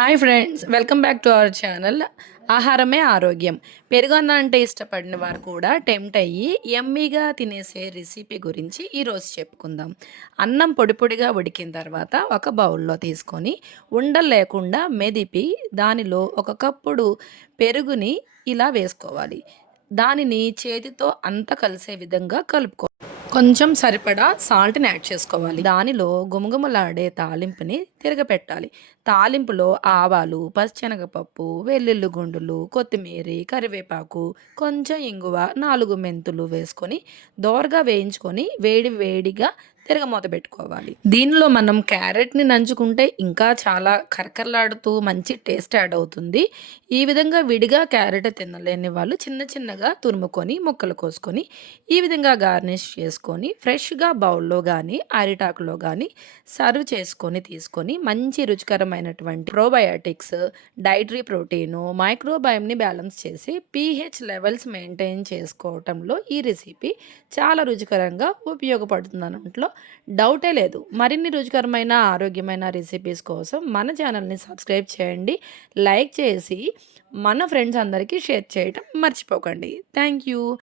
Hi friends welcome back to our channel ఆహారమే ఆరోగ్యం పెరుగన్న అంటే ఇష్టపడిన వారు కూడా టెంప్ట్ అయ్యి ఎమ్మీగా తినేసే రెసిపీ గురించి ఈరోజు చెప్పుకుందాం అన్నం పొడి పొడిగా ఉడికిన తర్వాత ఒక బౌల్లో తీసుకొని ఉండలేకుండా మెదిపి దానిలో ఒక కప్పుడు పెరుగుని ఇలా వేసుకోవాలి దానిని చేతితో అంత కలిసే విధంగా కలుపుకో కొంచెం సరిపడా సాల్ట్ని యాడ్ చేసుకోవాలి. దానిలో గుమగుమలాడే తాలింపుని తిరగపెట్టాలి. తాలింపులో ఆవాలు పచ్చెనగపప్పు వెల్లుల్లి గుండులు కొత్తిమీర కరివేపాకు కొంచెం ఇంగువ నాలుగు మెంతులు వేసుకొని దోరగా వేయించుకొని వేడి వేడిగా తిరగమూత పెట్టుకోవాలి. దీనిలో మనం క్యారెట్ని నంచుకుంటే ఇంకా చాలా కరకరలాడుతూ మంచి టేస్ట్ యాడ్ అవుతుంది. ఈ విధంగా విడిగా క్యారెట్ తినలేని వాళ్ళు చిన్న చిన్నగా తురుముకొని ముక్కలు కోసుకొని ఈ విధంగా గార్నిష్ చేసుకొని ఫ్రెష్గా బౌల్లో కానీ అరిటాకులో కానీ సర్వ్ చేసుకొని తీసుకొని మంచి రుచికరమైనటువంటి ప్రోబయాటిక్స్ డైటరీ ప్రోటీను మైక్రోబయోమ్ని బ్యాలెన్స్ చేసి పీహెచ్ లెవెల్స్ మెయింటైన్ చేసుకోవటంలో ఈ రెసిపీ చాలా రుచికరంగా ఉపయోగపడుతుంది అన్నట్లో డౌటే లేదు. మరిన్ని రుచికరమైన ఆరోగ్యమైన రెసిపీస్ కోసం మన ఛానల్ని సబ్స్క్రైబ్ చేయండి. లైక్ చేసి మన ఫ్రెండ్స్ అందరికీ షేర్ చేయటం మర్చిపోకండి. Thank you